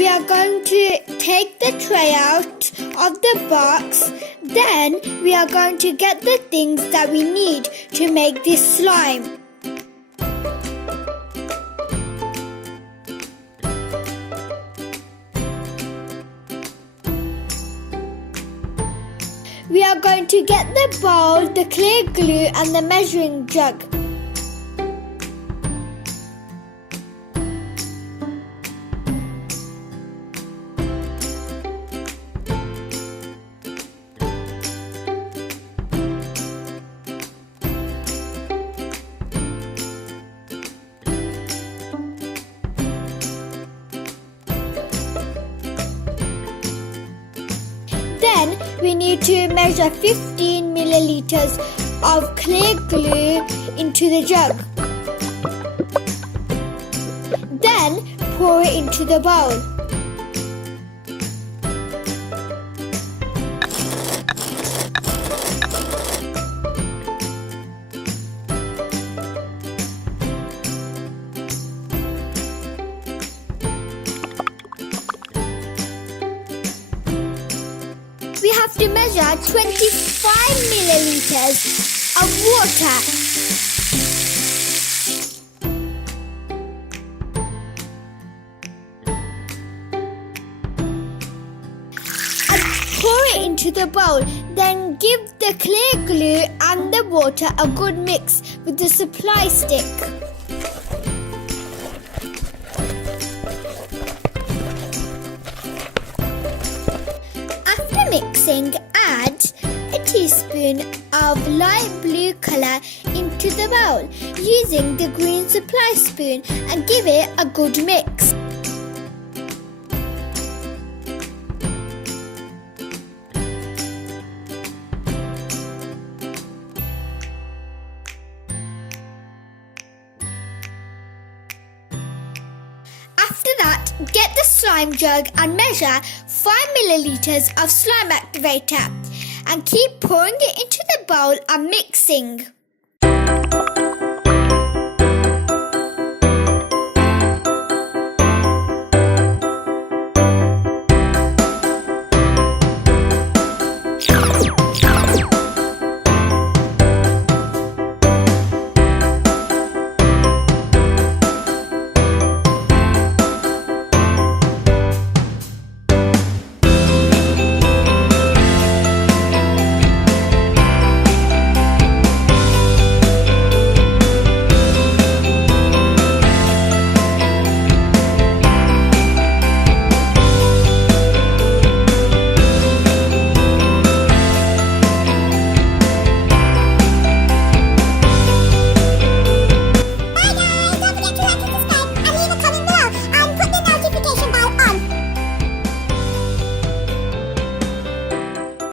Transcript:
we are going to take the tray out of the box. Then we are going to get the things that we need to make this slime. We are going to get the bowl, the clear glue and the measuring jug. Then we need to measure 15 milliliters of clear glue into the jug. Then pour it into the bowl. We have to measure 25 milliliters of water. And pour it into the bowl. Then give the clear glue and the water a good mix with the supply stick. Mixing, add a teaspoon of light blue colour into the bowl using the green supply spoon and give it a good mix. After that, get the slime jug and measure 5 milliliters of slime activator and keep pouring it into the bowl and mixing.